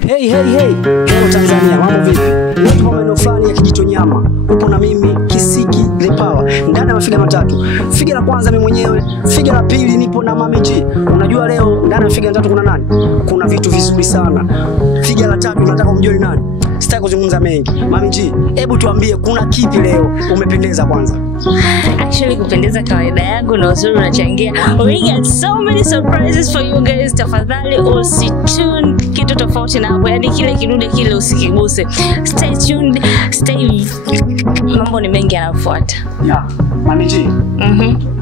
Hello Tanzania, mambo vipi? Leo tupo maeneo fulani ya Kijitonyama. Upo na mimi Kisiki the Power. Ndani ya mafiga matatu. Figa la kwanza mimi mwenyewe, figa la pili nipo na Mami G. Unajua leo ndani ya figa la tatu kuna nani? Kuna vitu vizuri sana. Figa la tatu unataka umjue nani? Sitaki kuzungumza mengi. Mami G, hebu tuambie kuna kipi leo umependeza kwanza? Actually kupendeza kawaida yangu na uzuri unachangia. We got so many surprises for you guys. Tafadhali usitune kitu tofauti na hapo. Yaani kile kidude kile usikiguse. Stay tuned, mambo ni mengi yanafuata. Yeah, Mami G.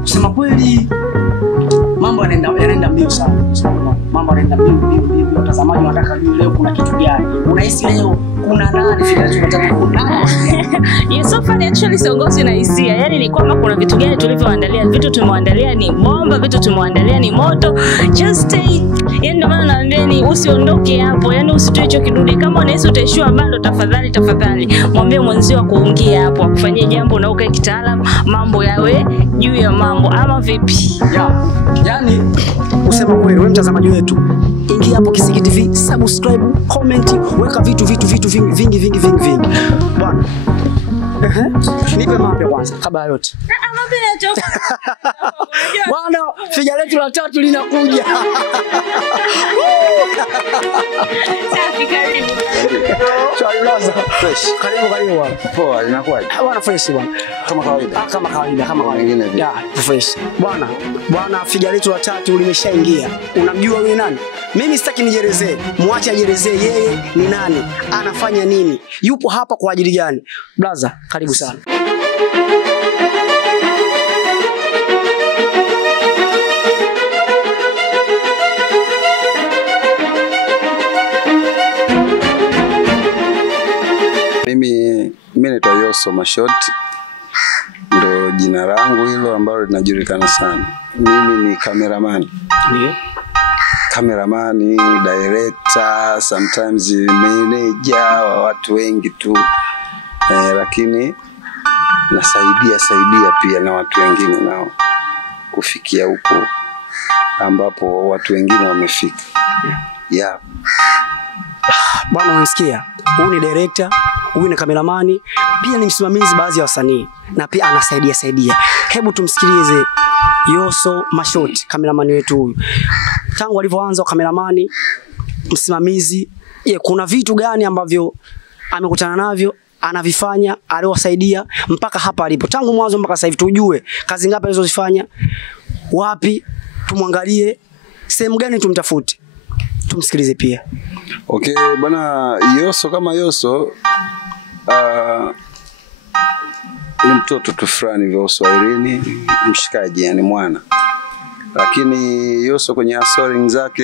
Kusema kweli mambo yanaenda mbio sana. Mambo yanaenda mbio. Watazamaji wanataka juu leo kuna kitu gani? Unahisi leo kuna nani figa yetu nataka kuna? You're so funny actually, siongozi na hisia. Yaani ni kwamba kuna vitu gani tulivyoandalia. Vitu tumeandalia ni bomba, vitu tumeandalia ni moto. Just stay. Yaani ndio maana naambia ni usiondoke hapo. Yaani usitoe hicho kidude. Kama unahisi utaishiwa bando, tafadhali mwambie mwenzio kuongea hapo, akufanyie jambo na ukae kitaalamu, mambo yawe juu ya mambo ama vipi? Yeah. Yaani usema kweli wewe mtazamaji wetu, ingia hapo Kisiki TV, subscribe, comment, weka vitu vingi. Bwana. Nipe mape kwanza kabla yote. Mape natoka. Bwana, figa letu la tatu linakuja. Safi, karibu. Chalaza Fresh. Karibu. Poa, inakuwaje? Bwana fresh bwana. Kama kawaida. Kama kawaida. Wengine vipi? Yeah, fresh. Bwana figa letu la tatu limeshaingia. Unamjua yule nani? Mimi sitaki nijelezee. Muache ajelezee yeye ni nani, anafanya nini, yupo hapa kwa ajili gani. Blaza, karibu sana. Mimi naitwa Yoso Mashot. Ndio jina langu hilo ambalo linajulikana sana. Mimi ni cameraman. Ndio. Cameraman, director, sometimes manager wa watu wengi tu. Lakini nasaidia pia na watu wengine nao kufikia huko ambapo watu wengine wamefika. Yeah. Bwana unasikia? Huyu ni director, huyu ni cameraman, pia ni msimamizi baadhi ya wasanii na pia anasaidia. Hebu tumsikilize Yoso Mashot, cameraman wetu huyu. Tangu alivyoanza cameraman, msimamizi, kuna vitu gani ambavyo amekutana navyo, anavifanya, aliwasaidia mpaka hapa alipo. Tangu mwanzo mpaka sasa hivi tujue kazi ngapi alizozifanya, wapi tumwangalie, sehemu gani tumtafute. Tumsikilize pia. Okay, bwana Yoso kama Yoso ni mtoto tu fulani vya Uswahilini, mshikaji yani mwana. Lakini Yoso kwenye hustling zake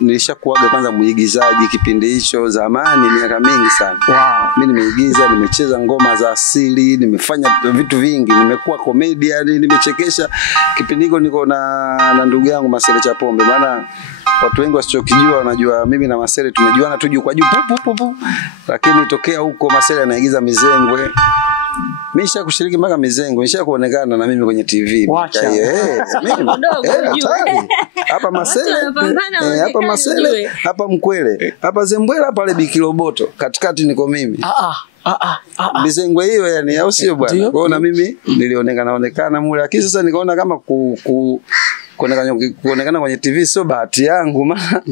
nilishakuaga kwanza muigizaji kipindi hicho zamani, miaka mingi sana. Wow. Mimi nimeigiza, nimecheza ngoma za asili, nimefanya vitu vingi, nimekuwa comedian, nimechekesha. Kipindi hicho niko na ndugu yangu Masele Chapombe, maana watu wengi wasichokijua wanajua mimi na Masele tumejuana tu juu kwa juu. Lakini tokea huko Masele anaigiza mizengwe. Misha kushiriki mpaka mizengwe, nisha kuonekana na mimi kwenye TV. Wacha. Mimi. Hapa Masele, hapa Masele, hapa Mkwele, hapa Zembwela, pale Bikiloboto. Katikati niko mimi. Mizengwe hiyo yani au sio bwana? Kwa na mimi nilionekana mule. Lakini sasa nikaona kama kuonekana kwenye TV sio bahati yangu maana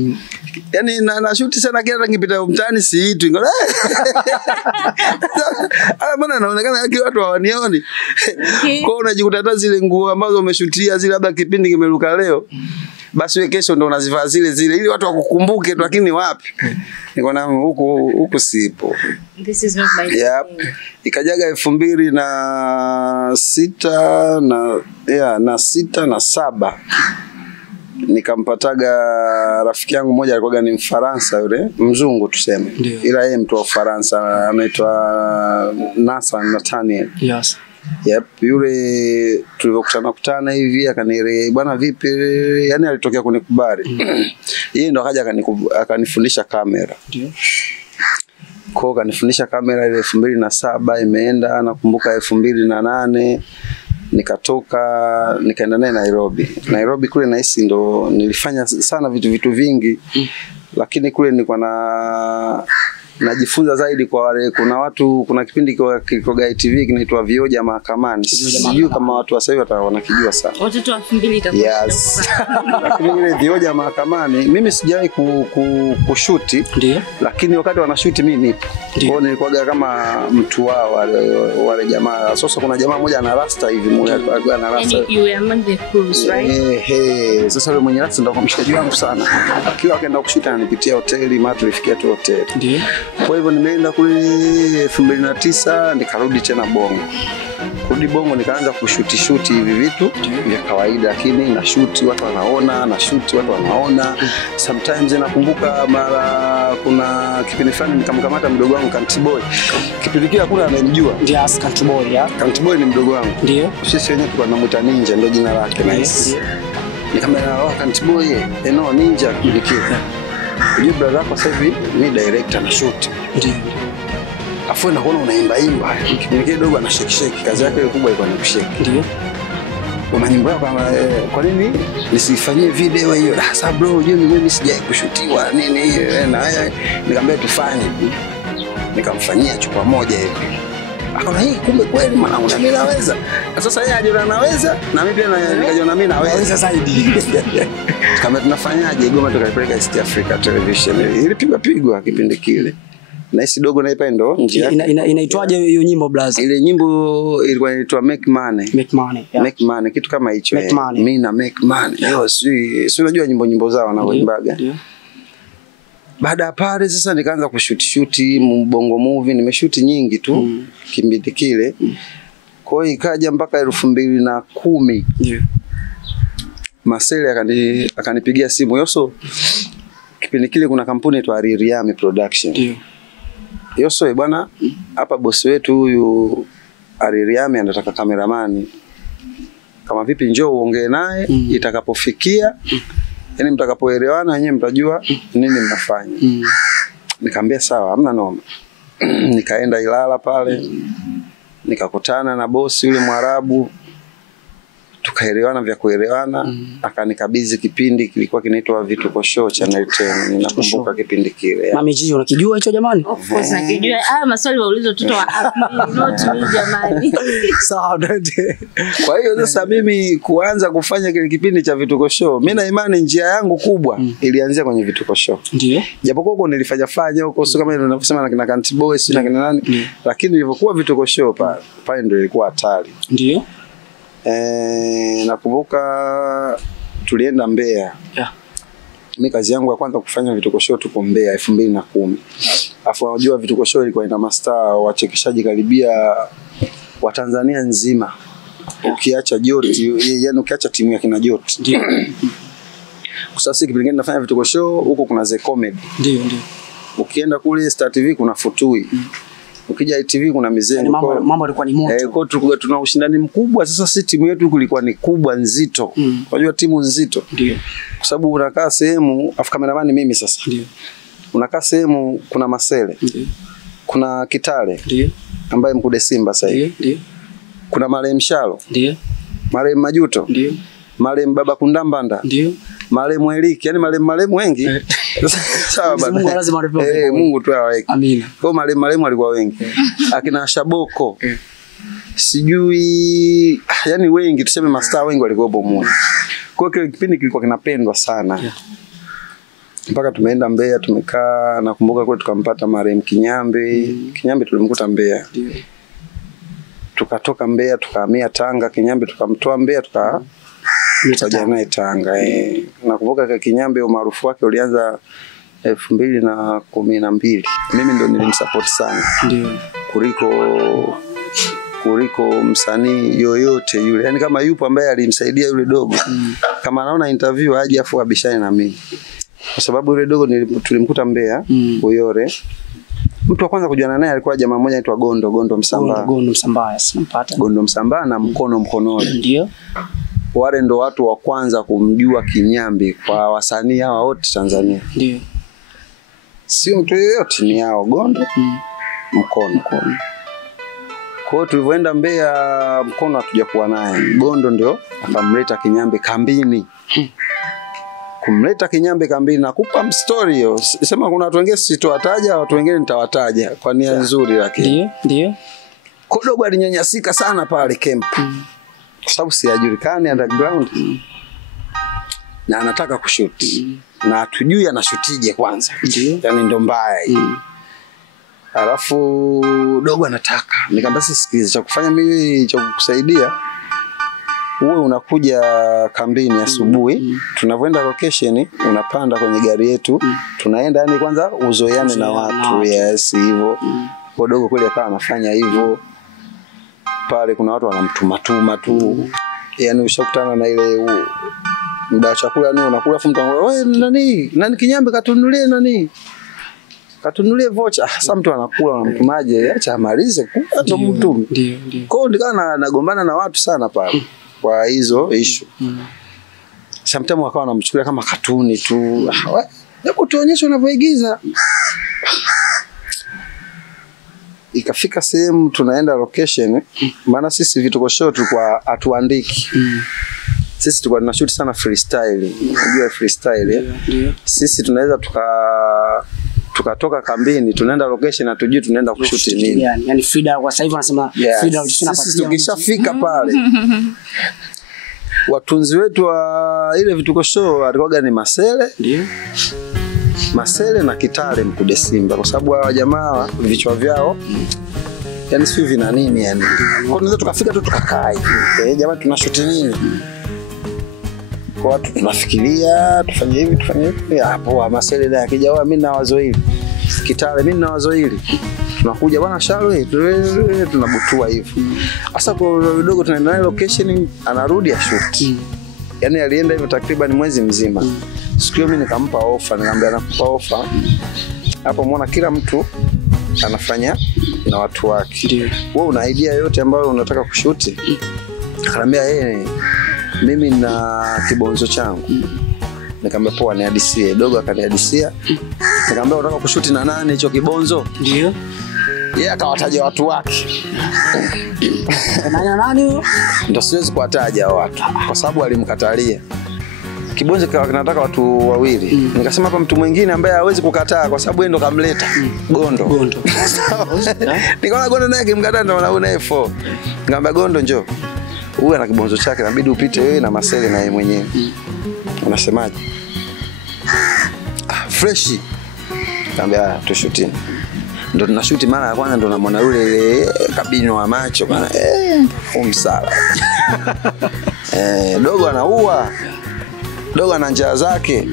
yani na shoot sana kila ngipita mtaani siitu ngona maana naonekana yake watu hawanioni. Kwa unajikuta hata zile nguo ambazo umeshutia zile labda kipindi kimeruka leo, basi wewe kesho ndo unazivaa zile ili watu wakukumbuke tu, lakini wapi nikaona huko sipo. This is not my Ikajaga 2006 na 7 nikampataga rafiki yangu mmoja alikuwa ni Mfaransa yule, mzungu tuseme. Ila yeye mtu wa Ufaransa anaitwa Nathaniel. Yes. Yule tulivyokutana hivi akanire bwana vipi, yani alitokea kunikubali. Yeye ndo akaja akanifundisha kamera. Ndio. Kwa kanifundisha kamera ile 2007 imeenda, nakumbuka 2008 nikatoka nikaenda naye Nairobi. Nairobi kule nahisi ndo nilifanya sana vitu vingi. lakini kule nilikuwa najifunza zaidi kwa wale, kuna kipindi kwa Gai TV kinaitwa Vioja Mahakamani. Sijui kama watu wa sasa wanakijua sana. Watoto wa 2000 itakuwa. Yes. Lakini ile Vioja Mahakamani mimi sijawahi kushuti. Ndio. Lakini wakati wanashuti mimi nipo. Kwa hiyo nilikuwa kama mtu wao wale jamaa. Sasa kuna jamaa mmoja ana rasta hivi, mmoja ana rasta. You were among the crews, right? Sasa yule mwenye rasta ndio mshikaji wangu sana. Akiwa akaenda kushuti ananipitia hoteli, mara tulifikia tu hoteli. Ndio. Kwa hivyo nimeenda kule 2009 nikarudi tena Bongo. Kurudi Bongo nikaanza kushuti hivi vitu vya kawaida, lakini na shoot watu wanaona, na shoot watu wanaona. Sometimes nakumbuka mara kuna kipindi fulani nikamkamata mdogo wangu Country Boy. Kipindi kile hakuna anayemjua. Ndio Country Boy ya. Country Boy ni mdogo wangu. Ndio. Sisi wenyewe tulikuwa tunamuita Ninja, ndio jina lake. Nice. Nikamwambia Country Boy, no Ninja kile. Unajua brother kwa sasa hivi ni director na shoot. Ndio. Afu nakuona unaimba. Kipindi kidogo ana shake kazi yake kubwa ilikuwa ni kushake. Ndio. Una nyimbo yako kwa nini nisifanyie video hiyo? Sasa bro, unajua mimi sijai kushutiwa nini na haya, nikamwambia tufanye. Nikamfanyia chupa moja hivi. Akaona hii kumbe kweli mwanangu na mimi naweza. Sasa yeye ajiona anaweza na mimi pia nikajiona mimi naweza zaidi. Kama tunafanyaje Goma tukapeleka East Africa Television. Ilipigwa kipindi kile. Na hisi dogo na ipendo inaitwaje hiyo nyimbo blaza? Ile nyimbo ilikuwa inaitwa Make Money. Make Money. Yeah. Make Money kitu kama hicho. Mimi na Make Money. Yo si unajua nyimbo zao wanavyoimbaga. Baada ya pale sasa nikaanza kushuti Bongo movie, nimeshuti nyingi tu kipindi kile. Kwa hiyo ikaja mpaka 2010. Ndio. Masele akanipigia simu, Yoso kipindi kile kuna kampuni inaitwa Aririami Production. Ndio. Yoso bwana, hapa bosi wetu huyu Aririami anataka kameramani. Kama vipi njoo uongee naye itakapofikia yani mtakapoelewana wenyewe mtajua nini mnafanya. Nikamwambia sawa, hamna noma. Nikaenda Ilala pale. Nikakutana na bosi yule Mwarabu. Tukaelewana vya kuelewana, akanikabidhi kipindi kilikuwa kinaitwa Vituko Show Channel 10. Ninakumbuka kipindi kile. Mami G, unakijua hicho jamani? Of course nakijua. Haya maswali waulizo watoto wa not me jamani. Sawa dede. Kwa hiyo sasa mimi kuanza kufanya kile kipindi cha Vituko Show, mimi na imani njia yangu kubwa ilianzia kwenye Vituko Show. Ndio. Japokuwa huko nilifanya huko sio kama ninavyosema na kina Country Boy na kina nani, lakini nilipokuwa Vituko Show pale ndio ilikuwa hatari. Ndio. Nakumbuka tulienda Mbeya. Yeah. Mimi kazi yangu ya kwanza kufanya Vituko Show tuko Mbeya 2010. Afu unajua Vituko Show ilikuwa ina mastaa wachekeshaji karibia wa Tanzania nzima. Ukiacha Joti, yani ukiacha timu ya kina Joti. Ndio. Sasa kipindi gani nafanya Vituko Show huko kuna The Comedy. Ndio. Ukienda kule Star TV kuna Futui. Ukija ITV kuna Mizengo. Mambo yalikuwa ni moto. Kwa hiyo tuna ushindani mkubwa. Sasa si timu yetu kulikuwa ni kubwa nzito. Unajua timu nzito. Ndio. Kwa sababu unakaa sehemu afu kameramani mimi sasa. Ndio. Unakaa sehemu kuna Masele. Ndio. Kuna Kitale. Ndio. Ambaye Mkude Simba sasa hivi. Ndio. Kuna Marehemu Shalo. Ndio. Marehemu Majuto. Ndio. Marehemu Baba Kundambanda. Ndio. Marehemu Eliki, yani marehemu wengi. Sawa baba. Mungu lazima atupe. Mungu tu aweke. Amina. Kwa marehemu alikuwa wengi. Akina Shaboko. Sijui yani wengi tuseme mastaa wengi walikuwa hapo mmoja. Kwa hiyo kipindi kilikuwa kinapendwa sana. Mpaka tumeenda Mbeya tumekaa, nakumbuka kule tukampata marehemu Kinyambe. Kinyambe tulimkuta Mbeya. Tukatoka Mbeya tukahamia Tanga, Kinyambe tukamtoa Mbeya tukaja naye Tanga. Nakumbuka Kinyambe umaarufu wake ulianza 2012. Mimi ndio nilimsupport sana. Ndio. Kuliko msanii yoyote yule. Yaani kama yupo ambaye alimsaidia yule dogo. Kama anaona interview aje afu abishane na mimi. Kwa sababu yule dogo tulimkuta Mbeya, Uyore. Mtu wa kwanza kujuana naye alikuwa jamaa mmoja anaitwa Gondo Msambaa. Gondo Msambaa, simpata. Gondo Msambaa na Mkononi. Ndio. Wale ndo watu wa kwanza kumjua Kinyambi kwa wasanii hawa wote Tanzania. Ndio. Sio mtu yeyote ni hao Gondo, Mkono. Kwa hiyo tulivyoenda Mbeya Mkono hatujakuwa naye. Gondo ndio akamleta Kinyambi kambini. kumleta Kinyambe kambini na kupa story hiyo. Sema kuna watu wengine sitowataja, watu wengine nitawataja kwa nia nzuri lakini. Ndio. Dogo alinyanyasika sana pale camp. Kwa sababu siyajulikani underground. Na anataka kushuti. Na hatujui anashutije kwanza. Yaani ndo mbaya hii. Alafu dogo anataka. Nikamwambia sikiliza, cha kufanya mimi cha kukusaidia. Wewe unakuja kambini asubuhi, tunavyoenda location unapanda kwenye gari yetu, tunaenda yani kwanza uzoeane na watu, yes hivyo. Kwa dogo kweli akawa anafanya hivyo. Pale kuna watu wanamtuma tu. Yani ushakutana na ile muda wa chakula ni unakula afu mtu wewe nani Kinyambe katunulie nani? Katunulie vocha. Sasa mtu anakula unamtumaje? Acha amalize kula ndo mtu. Ndio. Kwa hiyo ndikana nagombana na watu sana pale kwa hizo issue. Sometimes wakawa wanamchukulia kama katuni tu. Hebu tuonyeshe unavyoigiza. Ikafika sehemu tunaenda location, maana sisi vituko show tulikuwa hatuandiki. Sisi tulikuwa tunashoot sana freestyle. Unajua freestyle. Sisi tunaweza tukatoka kambini tunaenda location na tujui tunaenda kushoot nini. Yani Frida kwa sasa hivi anasema Frida ulishinapatia. Sisi tukishafika pale. Watunzi wetu wa ile vituko show alikuwa ni Masele. Ndio. Masele na Kitale Mkude Simba kwa sababu hawa jamaa vichwa vyao yani sio vina nini yani. Kwa nini tukafika tu tukakaa hivi. Jamaa tunashoot nini? Kwa watu tunafikiria tufanye hivi hapo Masele naye akija wao mimi na wazo hili. Kitale mimi na wazo hili. Tunakuja bwana Shalwe tunabutua hivi. Sasa kwa dogo tunaenda naye location anarudi ashoot. Yani alienda hivyo takriban mwezi mzima. Siku hiyo mimi nikampa offer, nikamwambia nakupa offer. Hapo muona kila mtu anafanya na watu wake. Wewe una idea yote ambayo unataka kushuti? Akaniambia mimi na kibonzo changu. Nikamwambia poa nihadisie. Dogo akanihadisia. Nikamwambia unataka kushuti na nani hicho kibonzo? Ndio. Yeye akawataja watu wake. Nani huyo? Ndio siwezi kuwataja watu kwa sababu alimkatalia. Kibonzo kinataka watu wawili. Nikasema hapa mtu mwingine ambaye hawezi kukataa kwa sababu yeye ndo kamleta. Gondo. Nikaona Gondo naye kimkataa ndo anaona F4. Nikamwambia Gondo njoo. Huyu ana kibonzo chake inabidi upite wewe na Masele na yeye mwenyewe. Unasemaje? Fresh. Nikamwambia tushutini. Ndo tunashoot mara ya kwanza ndo namuona yule kabino wa macho bana msala. Dogo anaua. Dogo ana njaa zake.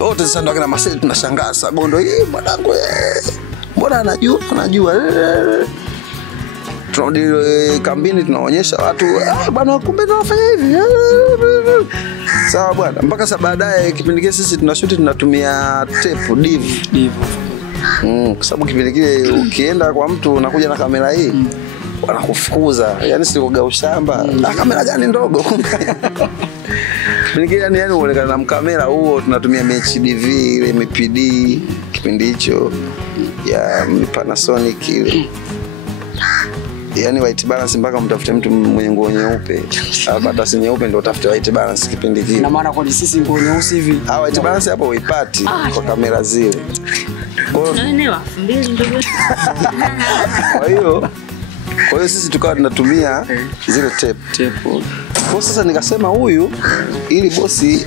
Wote sasa ndo kina Masele tunashangaa Gondo mwanangu mbona anajua. Tunarudi kambini tunaonyesha watu bwana kumbe tunafanya hivi. Sawa bwana mpaka sasa baadaye kipindi kile sisi tunashoot tunatumia tape div. Kwa sababu kipindi kile ukienda kwa mtu unakuja na kamera hii wanakufukuza. Yaani sikoga ushamba. Kamera gani ndogo? Kipindi kile yani uonekana na mkamera huo tunatumia MHDV ile MPD kipindi hicho ya Panasonic ile. Yani white balance mpaka mtafute mtu mwenye nguo nyeupe. Hata si nyeupe ndio utafute white balance kipindi kile. Na maana kwa sisi nguo nyeusi hivi. White balance hapo uipati kwa kamera zile. Unaelewa? Mbili ndugu. Kwa hiyo sisi tukawa tunatumia zile tape. Kwa sasa nikasema huyu ili bosi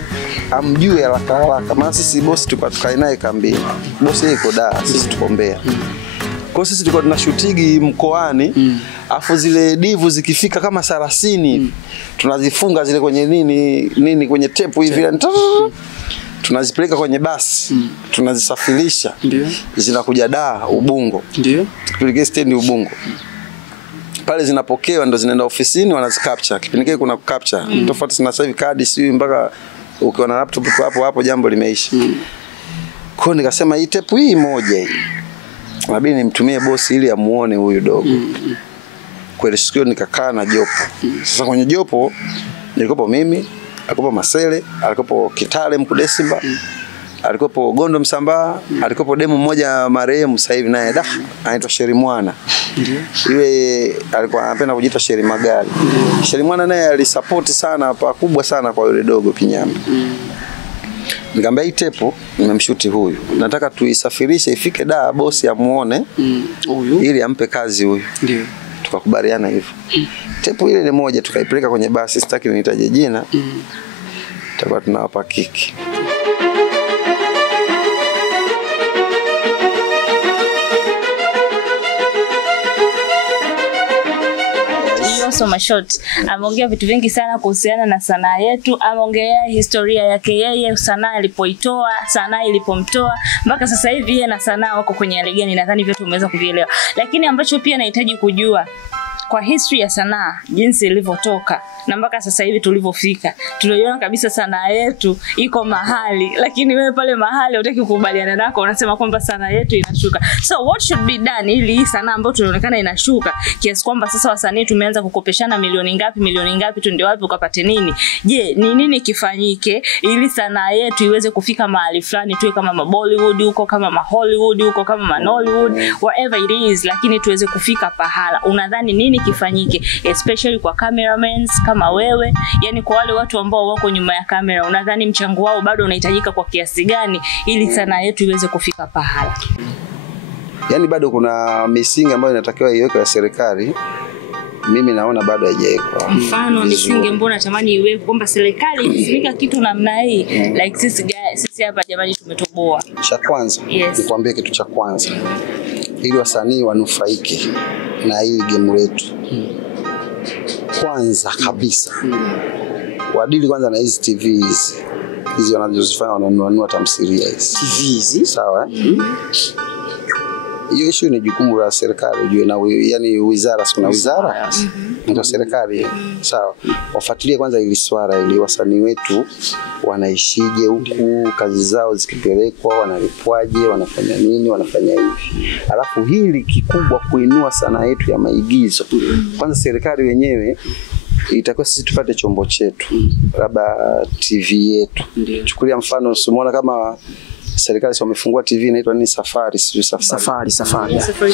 amjue haraka maana sisi bosi tukae naye kambini. Bosi yuko Dar, sisi tuko Mbeya. Kwa sisi tulikuwa tunashutigi mkoani, afu zile divu zikifika kama 30 tunazifunga zile kwenye nini kwenye tape hivi tunazipeleka kwenye basi, tunazisafirisha. Ndio. Zinakuja Dar Ubungo. Ndio. Tupeleke stand Ubungo. Pale zinapokewa ndo zinaenda ofisini wanazicapture. Kipindi kile kuna capture. Tofauti na sasa hivi kadi siyo mpaka ukiwa na laptop hapo jambo limeisha. Kwa nikasema hii tape hii moja hii. Inabidi nimtumie bosi ili amuone huyu dogo. Kwa siku hiyo nikakaa na jopo. Sasa kwenye jopo nilikopo mimi, alikopo Masele, alikopo Kitale Mkude Simba, alikopo Gondo Msambaa, alikopo demo mmoja marehemu sasa hivi naye anaitwa Sherimwana. Yule alikuwa anapenda kujiita Sherimagari. Sherimwana naye alisupport sana pakubwa sana kwa yule dogo Kinyambe. Nikamwambia hii tepo nimemshuti huyu. Nataka tuisafirishe ifike Dar, bosi amuone huyu ili ampe kazi huyu. Ndio. Tukakubaliana hivyo. Tepo ile ni moja tukaipeleka kwenye basi, sitaki nitaje jina. Tutakuwa tunawapa kiki. Yoso Mashot ameongea vitu vingi sana kuhusiana na sanaa yetu, ameongelea historia yake yeye, sanaa ilipoitoa, sanaa ilipomtoa mpaka sasa hivi yeye na sanaa wako kwenye hali gani, nadhani vyote umeweza kuvielewa. Lakini ambacho pia nahitaji kujua kwa history ya sanaa jinsi ilivyotoka na mpaka sasa hivi tulivyofika, tunaiona kabisa sanaa yetu iko mahali, lakini wewe pale mahali hutaki kukubaliana nako, unasema kwamba sanaa yetu inashuka. So what should be done ili hii sanaa ambayo tunaonekana inashuka kiasi kwamba sasa wasanii tumeanza kukopeshana milioni ngapi tu ndio wapi ukapate nini? Je, ni nini kifanyike ili sanaa yetu iweze kufika mahali fulani, tuwe kama Bollywood huko, kama Hollywood huko, kama Nollywood, whatever it is, lakini tuweze kufika pahala. Unadhani nini kifanyike, especially kwa cameramen kama wewe, yani kwa wale watu ambao wako nyuma ya kamera, unadhani mchango wao bado unahitajika kwa kiasi gani ili sanaa yetu iweze kufika pahala? Yani bado kuna misingi ambayo inatakiwa iwekwe ya serikali. Mimi naona bado haijawekwa. Mfano misingi mbona natamani iwekwe kwamba serikali isimika kitu namna hii, like sisi hapa jamani tumetoboa. Cha kwanza, nikwambie kitu cha kwanza. Ili wasanii wanufaike na hili game letu. Kwanza kabisa. Wadili kwanza na hizi TV hizi wanazozifanya, wananunua tamthilia hizi. TV hizi, sawa? Hiyo issue ni jukumu la serikali, juu na yani wizara, kuna wizara ndio serikali, sawa? Wafuatilie kwanza ili swala, ili wasanii wetu wanaishije huku, kazi zao zikipelekwa wanalipwaje, wanafanya nini, wanafanya hivi. Alafu hili kikubwa kuinua sanaa yetu ya maigizo. Kwanza serikali wenyewe itakuwa sisi tupate chombo chetu, labda TV yetu. Chukulia mfano, umeona kama serikali wamefungua TV inaitwa nini, Safari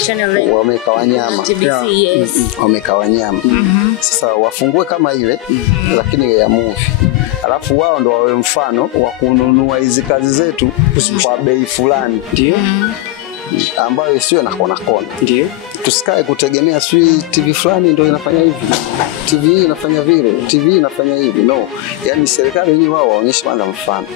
channel, wameka wanyama, wameka wanyama. Sasa wafungue kama ile, lakini ya movie. Alafu wao ndo wawe mfano wa kununua hizi kazi zetu kwa bei fulani, ndio ambayo sio na kona. Ndio tusikae kutegemea sui TV fulani ndio inafanya hivi, TV hii inafanya vile, TV inafanya hivi. No, yani serikali yenyewe wao waonyeshe kwanza mfano.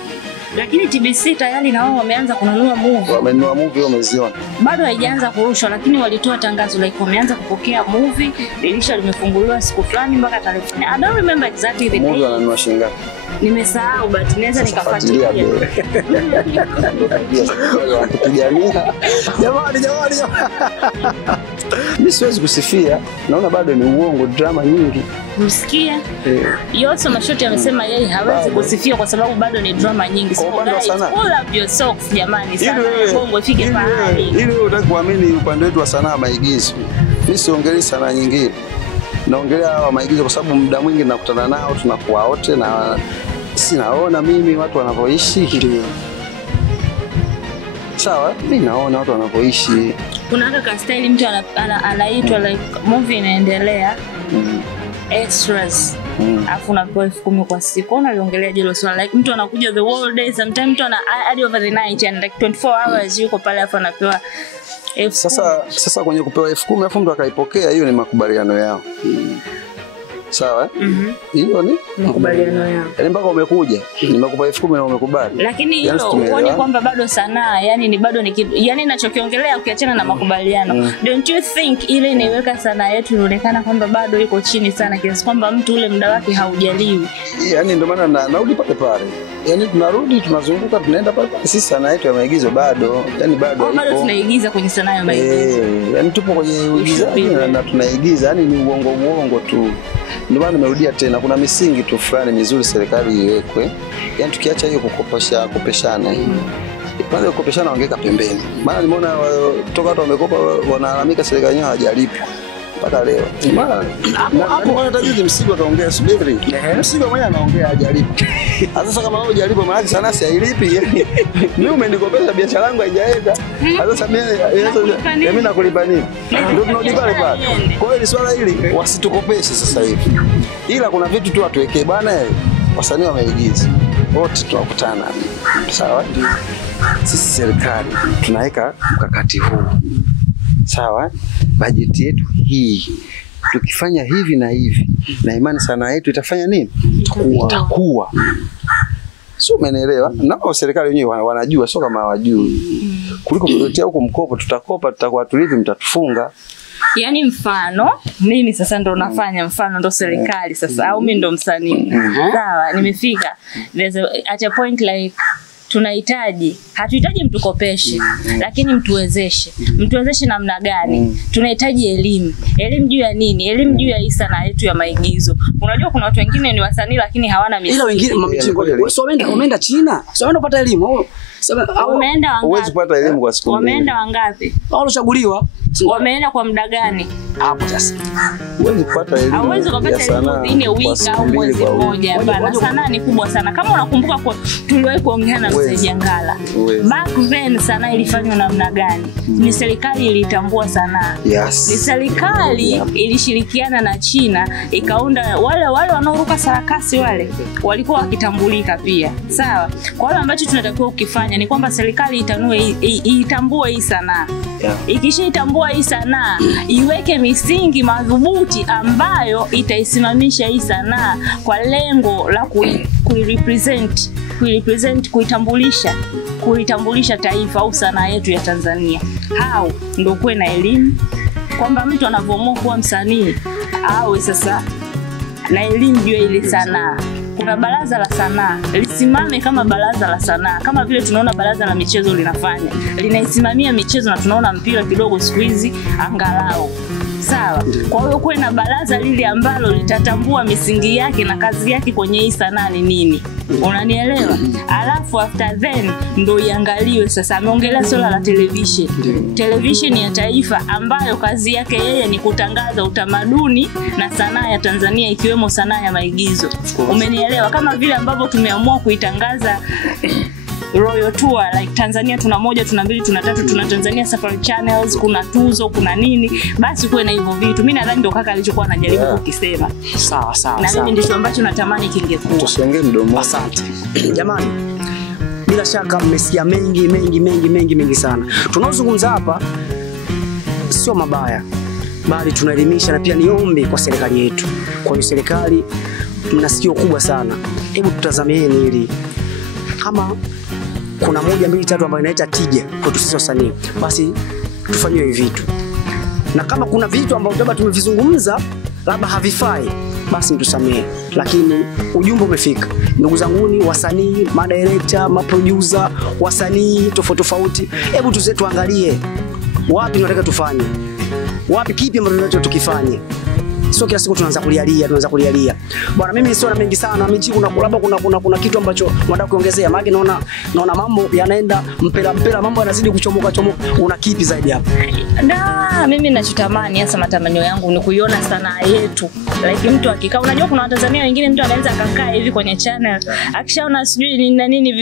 Lakini TBC tayari na wao wameanza kununua movie. Wamenunua movie, wameziona. Bado haijaanza kurushwa, lakini walitoa tangazo like wameanza kupokea movie, dirisha limefunguliwa siku fulani mpaka tarehe. I don't remember exactly the movie wananunua shilingi ngapi. Nimesahau, but naweza nikafuatilia. Kupigania. Jamani. Mimi siwezi kusifia, naona bado ni uongo, drama nyingi. Msikia? Yoso Mashot amesema yeye hawezi kusifia kwa sababu bado ni drama nyingi. So guys, pull up your socks jamani, sana bongo ifike pahali. Ili wewe utaki kuamini upande wetu wa sanaa maigizo. Mimi siongelei sanaa nyingine. Naongelea hawa maigizo kwa sababu muda mwingi nakutana nao, tunakuwa wote na sinaona mimi watu wanavyoishi. Sawa, mimi naona watu wanavyoishi. Kuna haka style mtu anaitwa like movie inaendelea. Extras. Afu unapewa 10,000 kwa siku. Unaliongelea hilo swala, like mtu anakuja the whole day, sometimes mtu ana hadi over the night and like 24 hours yuko pale afu anapewa 10,000. Sasa kwenye kupewa 10,000 afu mtu akaipokea, hiyo ni makubaliano yao. Sawa? Hiyo ni makubaliano yao. Yaani mpaka umekuja, nimekupa 10,000 na umekubali. Lakini hilo uone kwamba bado sanaa, yani ni bado ni yani ninachokiongelea ukiachana na makubaliano. Don't you think ile inaiweka sanaa yetu inaonekana kwamba bado iko chini sana kiasi kwamba mtu ule muda wake haujaliwi. Yaani ndio maana narudi pale. Yaani tunarudi, tunazunguka, tunaenda pale. Sisi sanaa yetu ya maigizo bado, yani bado tunaigiza kwenye sanaa ya maigizo. Yaani tupo kwenye uigizaji na tunaigiza, yani ni uongo tu. Ndio maana nimerudia tena, kuna misingi tu fulani mizuri serikali iwekwe. Yaani tukiacha hiyo kukopeshana hii. Kwanza kukopeshana wangeka pembeni. Maana nimeona toka watu wamekopa wanalalamika serikali yao hajalipwa mpaka leo. Hapo wana tajizi Msigo akaongea, subiri. Msigo mwenyewe anaongea hajalipwa. Sasa kama wewe hujalipwa maana sanaa si hailipi. Mimi umenikopesha biashara yangu haijaenda. Sasa mimi nakulipa nini? Ndio tunalipa pale. Kwa hiyo ni swala hili wasitukopeshe sasa hivi. Ila kuna vitu tu watuwekee bana, wasanii wameigiza. Wote tunakutana. Sawa? Sisi serikali tunaweka mkakati huu. Sawa? Bajeti yetu hii. Tukifanya hivi na hivi, na imani sanaa yetu itafanya nini? Itakuwa. Sio, umeelewa? Nao serikali wenyewe wanajua, sio kama hawajui. Kuliko kuletea huko mkopo, tutakopa, tutakuwa tulivi, mtatufunga. Yaani mfano mimi sasa ndo nafanya mfano ndo serikali sasa au mimi ndo msanii. Sawa, nimefika. There's at a point like hatuhitaji mtukopeshe, lakini mtuwezeshe. Mtuwezeshe namna gani? Tunahitaji elimu. Elimu juu ya nini? Elimu juu ya hii sanaa yetu ya maigizo. Unajua kuna watu wengine ni wasanii lakini hawana misingi. Ila wengine mamichingo. So umeenda China. So umeenda kupata elimu. Umeenda wangapi? Huwezi kupata elimu kwa siku mbili. Wameenda wangapi? Walochaguliwa. Wameenda kwa muda gani? Hapo sasa. Huwezi kupata elimu. Hauwezi kupata elimu in a week au mwezi mmoja. Bana, sanaa ni kubwa sana. Kama unakumbuka kwa tuliwahi kuongea na Mzee Jangala. Back then sanaa ilifanywa namna gani? Ni serikali ilitambua sanaa. Yes. Ni serikali ilishirikiana na China ikaunda wale wanaoruka sarakasi wale walikuwa wakitambulika pia. Sawa? Kwa hiyo ambacho tunatakiwa ukifanya ni kwamba serikali itambue hii sanaa. Ikishaitambua hii sanaa, iweke misingi madhubuti ambayo itaisimamisha hii sanaa kwa lengo la kuitambulisha taifa au sanaa yetu ya Tanzania. Hao ndio kuwe na elimu kwamba mtu anavyoamua kuwa msanii au sasa na elimu juu ya ile sanaa. Kuna baraza la sanaa, lisimame kama baraza la sanaa. Kama vile tunaona baraza la michezo linafanya. Linaisimamia michezo na tunaona mpira kidogo siku hizi angalau. Sawa. Kwa hiyo kuwe na baraza lile ambalo litatambua misingi yake na kazi yake kwenye hii sanaa ni nini. Unanielewa? Alafu after then ndo iangaliwe sasa. Ameongelea swala la television. Television ya taifa ambayo kazi yake yeye ni kutangaza utamaduni na sanaa ya Tanzania ikiwemo sanaa ya maigizo. Umenielewa? Kama vile ambavyo tumeamua kuitangaza Royal Tour like Tanzania tuna 1, tuna 2, tuna 3, tuna Tanzania Safari Channels, kuna tuzo, kuna nini, basi kuwe na hivyo vitu. Mimi nadhani ndo kaka alichokuwa anajaribu kukisema. Sawa. Na mimi ndicho ambacho natamani kingekuwa. Tusiongee mdomo. Asante. Jamani, bila shaka mmesikia mengi sana. Tunaozungumza hapa sio mabaya, bali tunaelimisha na pia niombe kwa serikali yetu. Kwa hiyo serikali mna sikio kubwa sana. Hebu tutazameni hili. Kama kuna 1, 2, 3 ambayo inaita tija kwa sisi wasanii, basi tufanywe hivi vitu. Na kama kuna vitu ambavyo labda tumevizungumza labda havifai, basi mtusamee. Lakini ujumbe umefika. Ndugu zanguni wasanii, madirector, maproducer, wasanii tofauti, hebu tuangalie wapi tunataka tufanye. Wapi kipi ambacho tunataka tukifanye. Sio kila siku tunaanza kulialia. Bwana mimi sio na mengi sana. Mimi kuna kitu ambacho nataka kuongezea. Maana naona mambo yanaenda mpela mambo yanazidi kuchomoka. Una kipi zaidi hapo? Mimi ninachotamani hasa matamanio yangu ni kuiona sanaa yetu. Like mtu akikaa, unajua kuna Watanzania wengine mtu anaweza akakaa hivi kwenye channel, akishaona sijui nini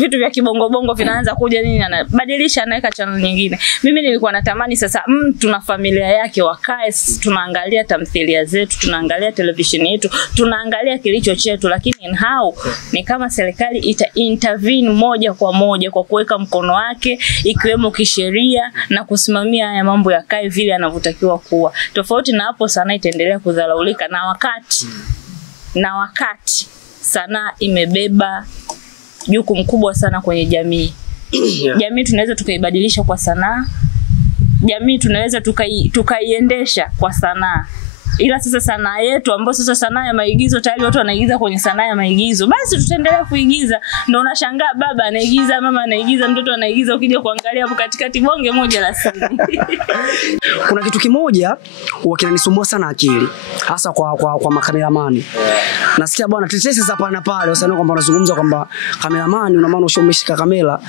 vitu vya kibongo vinaanza kuja nini, anabadilisha anaweka channel nyingine. Mimi nilikuwa natamani sasa mtu na familia yake wakae, tunaangalia tamthilia zetu, tunaangalia television yetu, tunaangalia kilicho chetu, lakini how ni kama serikali ita intervene moja kwa moja kwa kuweka mkono wake ikiwemo kisheria na kusimamia haya mambo yakae vile yanavyotakiwa kuwa. Tofauti na hapo sanaa itaendelea kudharaulika na wakati sanaa imebeba jukumu kubwa sana kwenye jamii. Jamii tunaweza tukaibadilisha kwa sanaa. Jamii tunaweza tukaiendesha kwa sanaa. Ila sasa sanaa yetu ambayo sasa sanaa ya maigizo tayari watu wanaigiza kwenye sanaa ya maigizo, basi tutaendelea kuigiza. Ndio unashangaa baba anaigiza, mama anaigiza, mtoto anaigiza, ukija kuangalia hapo katikati bonge moja la siri. Kuna kitu kimoja huwa kinanisumbua sana akili, hasa kwa makameramani. Nasikia bwana tetesi za hapa na pale, wasanii kwamba wanazungumza kwamba kameramani una maana umeshika kamera,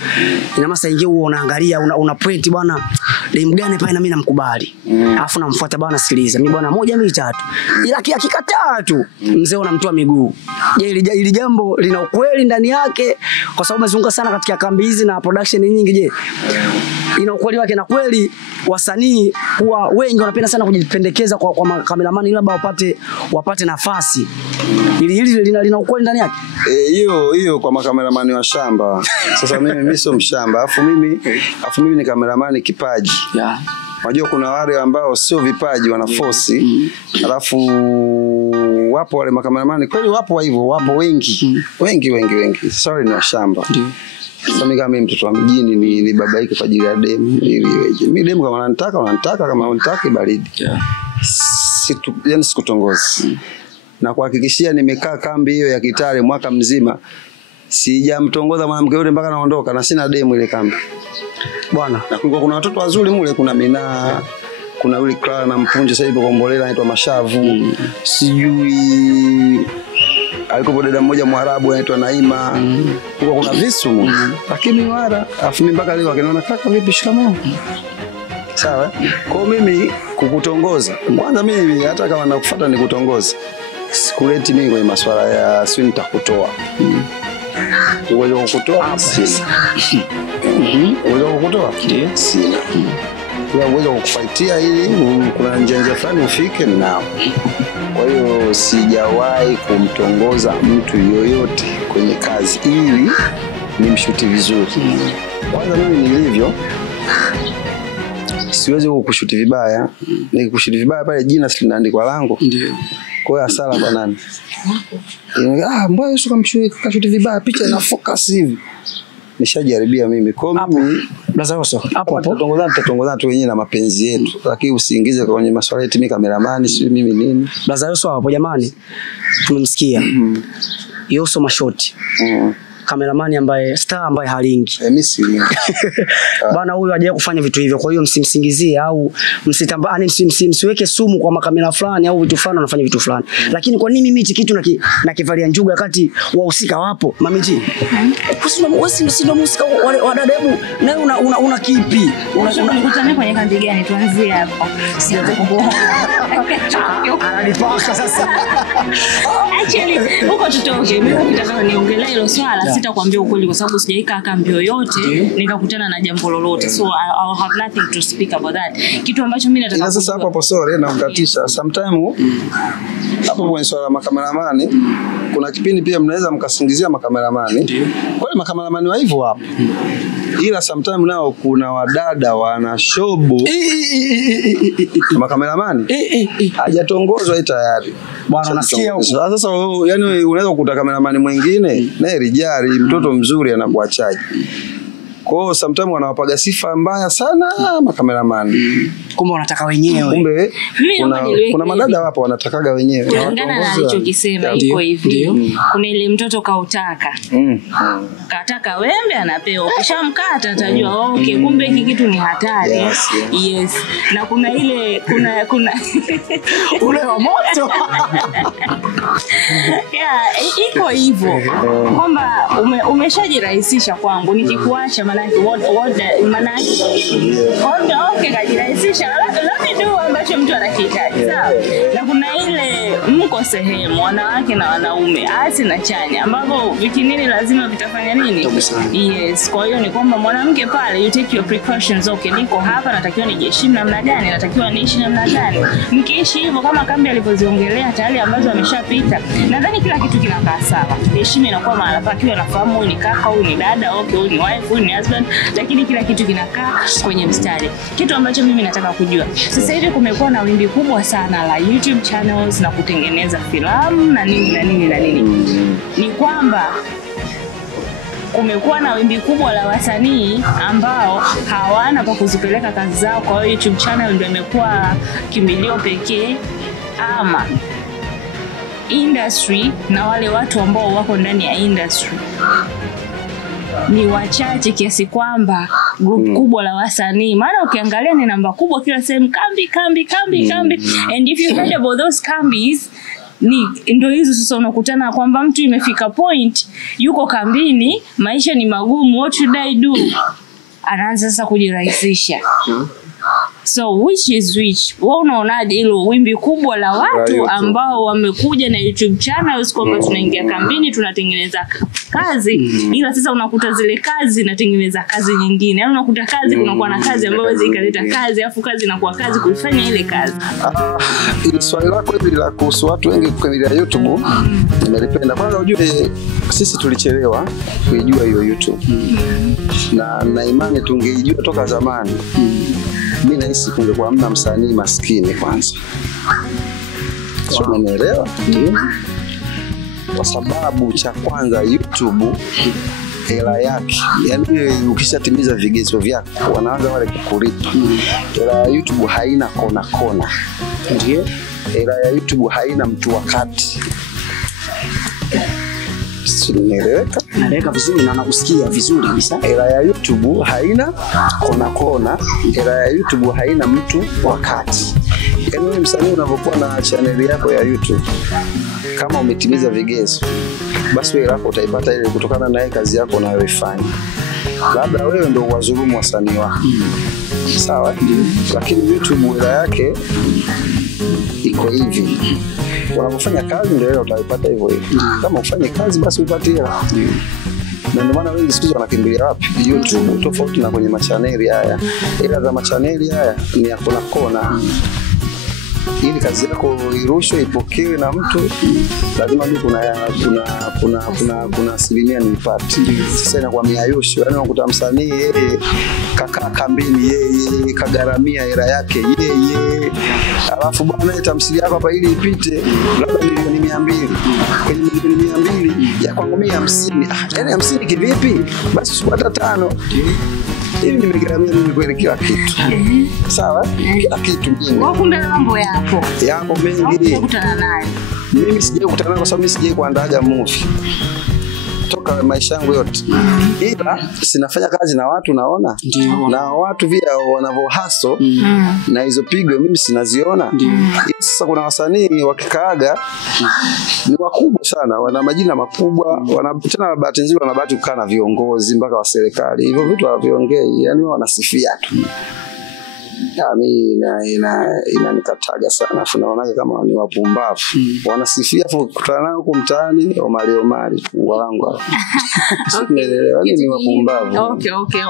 ina maana ingie huo unaangalia una point bwana dem gani pale na mimi namkubali. Alafu namfuata bwana, sikiliza mimi bwana 1, 2, 3. Ila akikataa tu mzee unamtoa miguu. Je, ili jambo lina ukweli ndani yake? Kwa sababu umezunguka sana katika kambi hizi na production nyingi. Je, ina ukweli wake, na kweli wasanii huwa wengi wanapenda sana kujipendekeza kwa makameramani labda wapate nafasi. Hili lina ukweli ndani yake. Hiyo kwa makameramani wa shamba. Sasa mimi sio mshamba. Alafu mimi ni kameramani kipaji. Yeah. Unajua kuna wale ambao sio vipaji wana force. Alafu wapo wale makameramani kweli wapo hivyo, wapo wengi. Wengi. Sorry ni wa shamba. Ndio. Sasa mimi kama mtoto wa mjini ni baba yake kwa ajili ya demu ili weje. Mimi demu kama unanitaka kama unataka baridi. Yeah. Yani sikutongoza. Na kuhakikishia nimekaa kambi hiyo ya Kitale mwaka mzima sijamtongoza mwanamke yule mpaka naondoka na sina demu ile kambi. Bwana, na kulikuwa kuna watoto wazuri mule, kuna Mina, kuna yule Clara na Mpunje sasa hivi Kombolela anaitwa Mashavu. Sijui alikuwa dada mmoja Mwarabu anaitwa Naima. Kuna visu lakini wala afu mimi mpaka leo akinaona kaka vipi shikamoo. Sawa? Kwa mimi kukutongoza. Kwanza mimi hata kama nakufuata nikutongoza. Sikuleti mimi kwenye masuala ya sio nitakutoa. Uwezo wa kukutoa hapa sasa. Uwezo wa kukutoa? Ndio. Sina. Kwa uwezo wa kukufightia ili kuna njia fulani ufike nao. Kwa hiyo sijawahi kumtongoza mtu yoyote kwenye kazi ili nimshuti vizuri. Kwanza mimi nilivyo siwezi kukushuti vibaya. Nikushuti vibaya pale jina linaandikwa langu. Ndio. Kwa hiyo hasara kwa nani? Mbona Yesu kamshuti vibaya, picha ina focus hivi. Nishajaribia mimi. Kwa mimi blaza Yoso hapo tutongozana tu wenyewe na mapenzi yetu. Lakini usiingize kwenye masuala eti mimi kameramani si mimi nini. Blaza Yoso hapo jamani. Tumemsikia. Yoso Mashoti. Kameramani ambaye star ambaye halingi. Mimi silingi. Bana huyu hajaje kufanya vitu hivyo. Kwa hiyo msimsingizie au msiweke sumu kwa makamera fulani au vitu fulani anafanya vitu fulani. Lakini kwa nini mimi hichi kitu nakivalia njuga wakati wahusika wapo? Mamiji. Kusina musika wa dada hebu na una kipi? Unakutana kwenye kambi gani? Tuanzie hapo. Sio kukumbuka. Ananipaka sasa. Actually huko tutoke. Mimi nataka niongelee hilo swala. Sitakwambia ukweli kwa sababu sijaika kambi yoyote nikakutana na jambo lolote, so I'll have nothing to speak about that. Kitu ambacho mimi nataka sasa hapo sorry na mkatisha sometime hapo kwenye swala makameramani kuna kipindi pia mnaweza mkasingizia makameramani. Wale makameramani wa hivyo hapo. Ila sometime nao kuna wadada wana shobo makameramani hajatongozwa tayari. Bwana unasikia huko. Sasa yani unaweza kukuta kameramani mwingine naye rijari mtoto mzuri anakuachaje. Kwa hiyo sometimes wanawapaga sifa mbaya sana makameramani. Kumbe wanataka wenyewe. Kumbe kuna madada wapo wanatakaga wenyewe. Kulingana na alichokisema iko hivi. Kuna ile mtoto kautaka. Kataka wembe anapewa. Ukishamkata atajua okay kumbe hiki kitu ni hatari. Yes. Na kuna ile kuna ule wa moto. Yeah, iko hivyo. Kwamba umeshajirahisisha kwangu nikikuacha manake okay kajirahisisha let me do ambacho mtu anakihitaji. Sawa. Na kuna ile mko sehemu wanawake na wanaume asi na chanya ambapo vikinini lazima vitafanya nini? Yes. Kwa hiyo ni kwamba mwanamke pale you take your precautions. Okay, niko hapa natakiwa nijiheshimu namna gani, natakiwa niishi namna gani. Mkiishi hivyo kama kambi alipoziongelea tayari ambazo ameshapita, nadhani kila kitu kinakaa sawa. Heshima inakuwa mahali pake, anafahamu huyu ni kaka, huyu ni dada, okay, huyu ni wife, huyu ni husband, lakini kila kitu kinakaa kwenye mstari. Kitu ambacho mimi nataka kujua. Sasa hivi kumekuwa na wimbi kubwa sana la YouTube channels na kutengeneza filamu na nini. Ni kwamba kumekuwa na wimbi kubwa la wasanii ambao hawana pa kuzipeleka kazi zao, kwa hiyo YouTube channel ndio imekuwa kimbilio pekee, ama industry na wale watu ambao wako ndani ya industry ni wachache kiasi kwamba group kubwa la wasanii, maana ukiangalia ni namba kubwa kila sehemu, kambi. And if you heard about those kambis, ndio hizo sasa unakutana kwamba mtu imefika point yuko kambini, maisha ni magumu, what should I do? Anaanza sasa kujirahisisha. So which is which? Wewe unaonaje hilo wimbi kubwa la watu ambao wamekuja na YouTube channels kwamba tunaingia kambini tunatengeneza kazi ila sasa unakuta zile kazi zinatengeneza kazi nyingine. Yaani unakuta kazi kunakuwa na kazi ambayo haiwezi ikaleta kazi afu kazi inakuwa kazi kuifanya ile kazi. Ile swali lako hili la kuhusu watu wengi kukamilia YouTube nimelipenda. Kwanza ujue sisi tulichelewa kuijua hiyo YouTube. Na imani tungeijua toka zamani. Mimi nahisi kungekuwa hamna msanii maskini kwanza. Sio umeelewa? Kwa sababu cha kwanza YouTube hela yake, yani ukishatimiza vigezo vyako wanaanza wale kukulipa. Hela ya YouTube haina kona. Ndio. Hela ya YouTube haina mtu wakati. Sinaeleweka? Naeleweka vizuri na nakusikia vizuri kabisa. Hela ya YouTube haina kona. Hela ya YouTube haina mtu wakati. Yaani wewe msanii unapokuwa na channel yako ya YouTube kama umetimiza vigezo basi wewe hapo utaipata ile kutokana na kazi yako unayoifanya. Labda wewe ndio wazulumu wasanii wako. Sawa? Lakini YouTube hela yake iko hivi. Unapofanya kazi ndio utaipata hivyo hivyo. Kama ufanye kazi basi upate hela. Na ndio maana wengi siku wanakimbilia wapi? YouTube, tofauti na kwenye machaneli haya. Ila za machaneli haya ni ya kona. Ili kazi yako irushwe ipokewe na mtu lazima mimi kuna asilimia nipate. Sasa inakuwa miayusho, yani unakuta msanii yeye kaka kambini yeye kagaramia hela yake yeye. Alafu bwana tamthilia yako hapa ili ipite labda milioni 200. Kwenye milioni 200 ya kwangu 150. Yani 50 kivipi? Basi usipata 5. Hivi nimegaramia mimi kweli kila kitu. Sawa? Kila kitu mimi. Wewe kumbe mambo yako. Yako mengi. Kukutana naye. Mimi sije kukutana naye kwa sababu mimi sije kuandaa movie. Toka maisha yangu yote. Ila sinafanya kazi na watu naona. Na watu pia wanavohaso na hizo pigo mimi sinaziona. Sasa kuna wasanii wakikaaga ni wakubwa sana, wana majina makubwa, tena bahati nzuri wana bahati kukaa na viongozi mpaka wa serikali. Hivyo vitu haviongei, yani wanasifia tu. Mimi inanikataga sana. Afu naonaga kama ni wapumbavu. Wanasifia afu kukutana nao huko mtaani omali fungwa langu. Sielewi ni wapumbavu.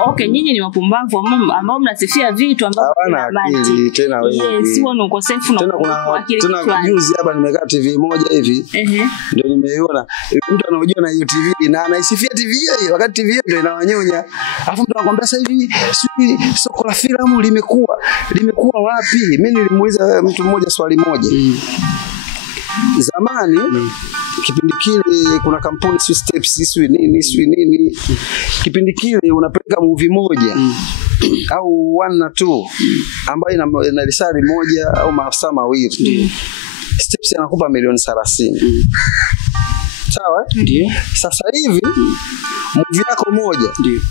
Okay, nyinyi ni wapumbavu ambao mnasifia vitu ambavyo hawana akili tena wewe. Yes, sio ni ukosefu na akili. Tena juzi hapa nimekaa TV moja hivi. Ndio nimeiona mtu anaojua na hiyo TV na anaisifia TV hiyo wakati TV hiyo ndio inawanyonya. Afu mtu anakuambia sasa hivi soko la filamu limekuwa wapi? Mimi nilimuuliza mtu mmoja swali moja. Zamani kipindi kile kuna kampuni Steps nini kipindi kile unapeleka movie moja au 1 na 2 ambayo ina risali moja au maafisa mawili. Steps anakupa milioni 30. Sawa? Ndio. Sasa hivi movie yako moja. Ndio.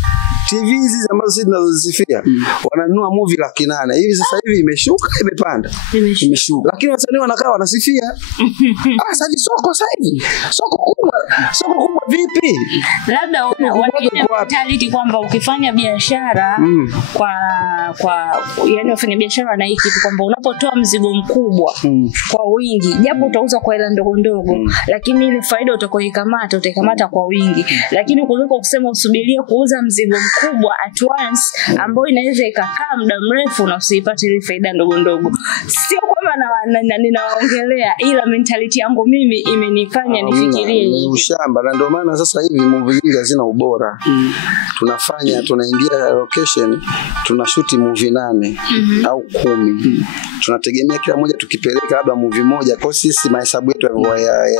TV hizi ambazo sisi tunazozifia wananunua movie 800. Hivi sasa hivi imeshuka imepanda? Imeshuka. Lakini wasanii wanakaa wanasifia. Sasa ni soko sasa hivi. Soko kubwa vipi? Labda wengine mentality kwamba ukifanya biashara kwa yani wafanya biashara na hiki kwamba unapotoa mzigo mkubwa kwa wingi, japo utauza kwa hela ndogo lakini ile faida utaikamata kwa wingi. Lakini kuliko kusema usubirie kuuza mzigo mkubwa at once ambao inaweza ikakaa muda mrefu na usipate ile faida ndogo. Sio kwamba ninawaongelea, ila mentality yangu mimi imenifanya nifikirie hivi. Ushamba, na ndio maana sasa hivi movie nyingi hazina ubora. Tunaingia location, tunashoot movie 8 au 10. Tunategemea kila moja tukipeleka labda movie moja, kwa sisi mahesabu yetu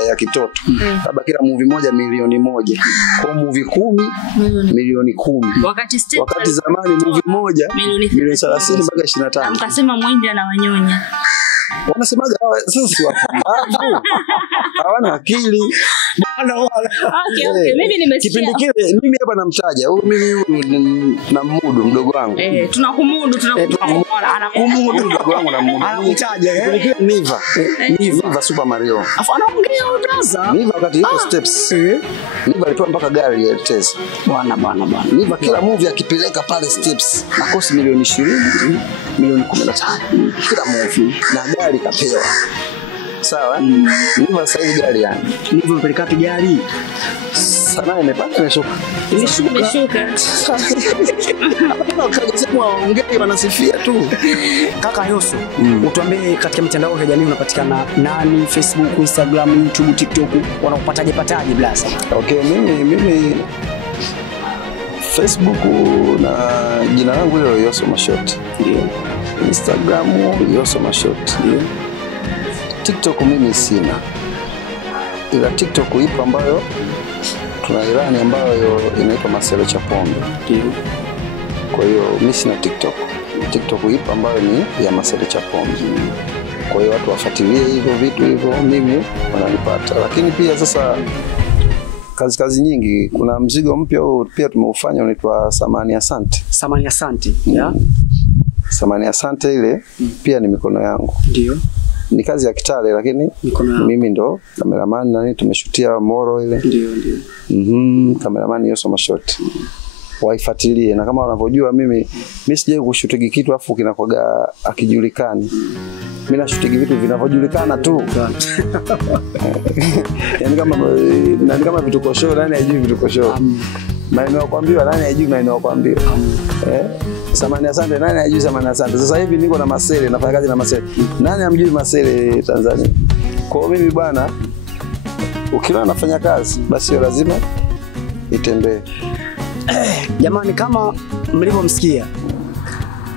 ya kitoto. Labda kila movie moja milioni 1. Kwa movie 10 milioni 10. Wakati zamani movie moja milioni 30 mpaka 25. Mkasema mwindi na wanyonya. Wanasemaga sasa si wapumbavu. Hawana akili. Okay, mimi nimesikia. Kipindi kile mimi hapa namtaja. Mimi namudu mdogo wangu. Tunakumudu. Anakumudu mdogo wangu namudu. Anakutaja Niva Super Mario. Afu anaongea utaza. Niva wakati yuko steps. Niva alitoa mpaka gari ya Teza. Bwana. Niva kila movie akipeleka pale steps nakosi milioni 20, milioni 15. Kila movie na gari kapewa. Sawa? Niva sasa hivi gari yani. Niva mpeleka gari. Sana imepanda imeshuka. Imeshuka. Waongee wanasifia tu. Kaka Yoso, utuambie katika mitandao ya kijamii unapatikana nani? Facebook, Instagram, YouTube, TikTok, wanakupataje blaza? Okay, mimi Facebook na jina langu hilo Yoso Mashot. Ndio. Instagram Yoso Mashot. Ndio. TikTok mimi sina. Ila TikTok ipo ambayo tuna Irani ambayo inaitwa Masele Chapombe. Ndio. Kwa hiyo mimi sina TikTok. TikTok ipo ambayo ni ya Masele Chapombe. Kwa hiyo watu wafuatilie hivyo vitu hivyo, mimi wananipata. Lakini pia sasa kazi nyingi, kuna mzigo mpya huu pia tumeufanya unaitwa Samani Asante. Samani Asante. Yeah. Samani Asante ile pia ni mikono yangu. Ndio. Ni kazi ya Kitale lakini mimi ndo cameraman na nini tumeshutia Moro ile. Ndio. Cameraman Yoso Mashot. Waifuatilie na kama wanavyojua mimi sijaje kushutigi kitu afu kinakuaga akijulikani. Mimi nashutigi vitu vinavyojulikana tu. Yaani kama vituko show nani hajui vituko show. Maeneo kuambiwa nani hajui maeneo kuambiwa. Samani Asante nani hajui Samani Asante. Sasa hivi niko na Masele, nafanya kazi na Masele. Nani hamjui Masele Tanzania? Kwa hiyo mimi bwana ukiona nafanya kazi basi lazima itembee. Jamani, kama mlivyomsikia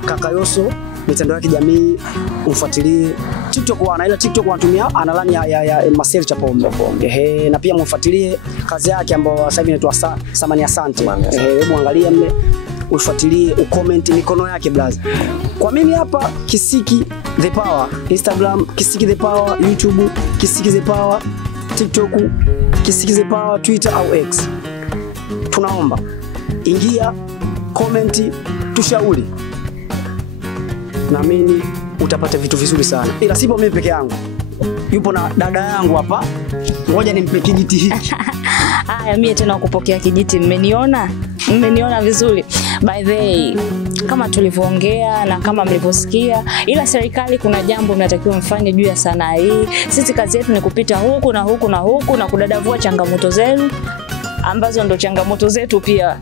Kaka Yoso, mitandao ya kijamii umfuatilie. TikTok ila TikTok wanatumia analani ya Masele Chapombe. Na pia mfuatilie kazi yake ambayo sasa hivi inaitwa Samani Asante. Hebu angalia mle, ufuatilie, ucomment mikono yake blaza. Kwa mimi hapa Kisiki the Power, Instagram Kisiki the Power, YouTube Kisiki the Power, TikTok Kisiki the Power, Twitter au X. Tunaomba ingia, comment, tushauri. Naamini utapata vitu vizuri sana. Ila sipo mimi peke yangu. Yupo na dada yangu hapa. Ngoja nimpe kijiti hiki. Haya, mimi tena kupokea kijiti, mmeniona vizuri. By the way, kama tulivyoongea na kama mlivyosikia, ila serikali kuna jambo mnatakiwa mfanye juu ya sanaa hii. Sisi kazi yetu ni kupita huku na huku na huku na kudadavua changamoto zenu ambazo ndo changamoto zetu pia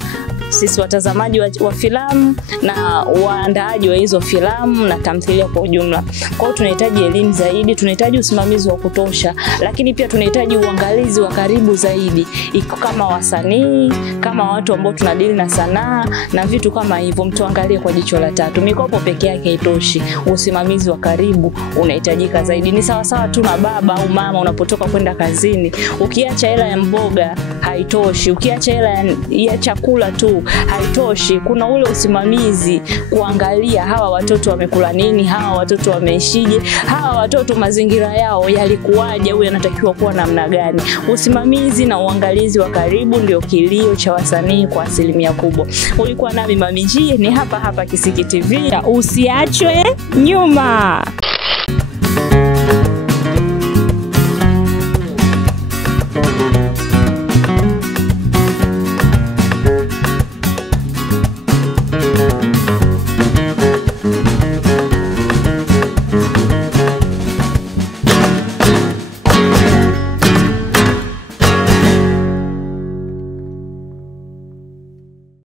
sisi watazamaji wa filamu na waandaaji wa hizo filamu na tamthilia kwa ujumla. Kwa hiyo tunahitaji elimu zaidi, tunahitaji usimamizi wa kutosha, lakini pia tunahitaji uangalizi wa karibu zaidi. Iko kama wasanii, kama watu ambao tunadili na sanaa na vitu kama hivyo, mtuangalie kwa jicho la tatu. Mikopo peke yake haitoshi, usimamizi wa karibu unahitajika zaidi. Ni sawa sawa tu na baba au mama unapotoka kwenda kazini. Ukiacha hela ya mboga haitoshi, ukiacha hela ya chakula tu haitoshi. Kuna ule usimamizi, kuangalia hawa watoto wamekula nini, hawa watoto wameishije, hawa watoto mazingira yao yalikuwaje, au yanatakiwa kuwa namna gani. Usimamizi na uangalizi wa karibu ndio kilio cha wasanii kwa asilimia kubwa. Ulikuwa nami Mami G, ni hapa Kisiki TV. Usiachwe nyuma.